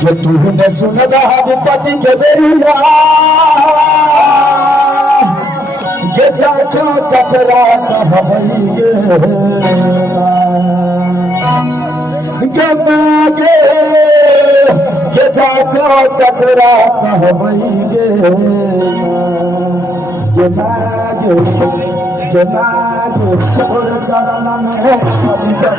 जो तूने सुनदा विपत्ति के बेरिया के जाको टकरा कहबई गे मागे के जाको टकरा कहबई गे मागे तोर चरण में कविता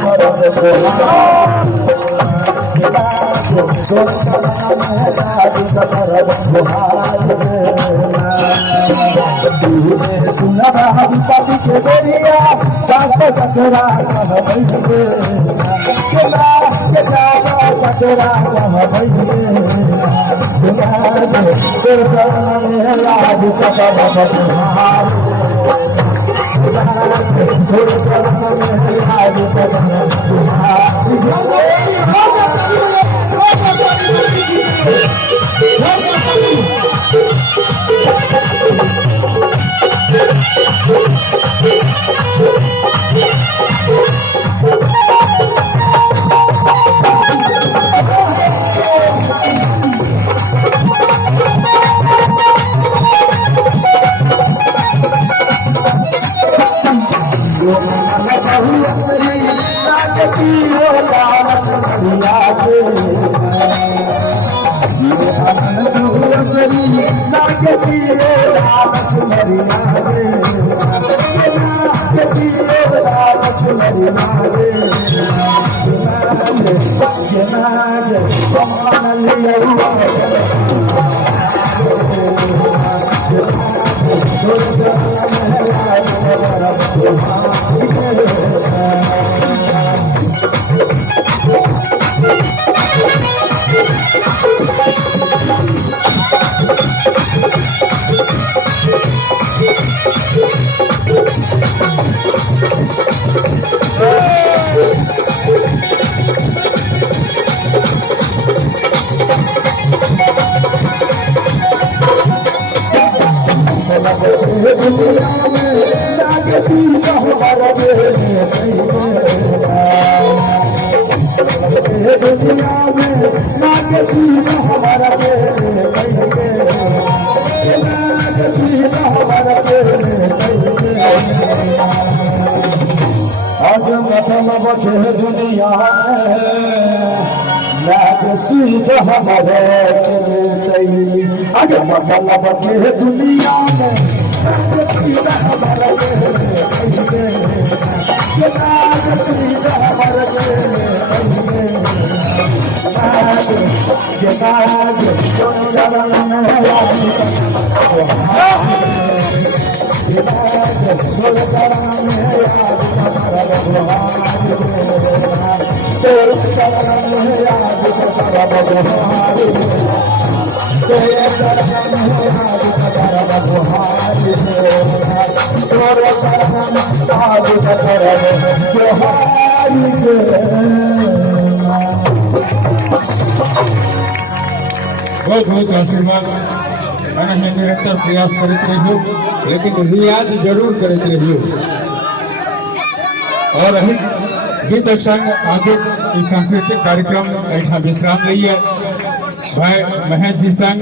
सुना विपत्ति के बेरिया चाको टकरा कहबई टकरा कहबई तोर चरण में लाज कबहार तोर चरण में लाज कबहार दुनिया हमारे अगर मतलब के दुनिया में बहुत बहुत आशीर्वाद मैं निरंतर प्रयास करते रहियो, लेकिन रियाज जरूर करते रहियो। और गीत संग आगे इस सांस्कृतिक कार्यक्रम विश्राम लीजिए भाई महेश जी संग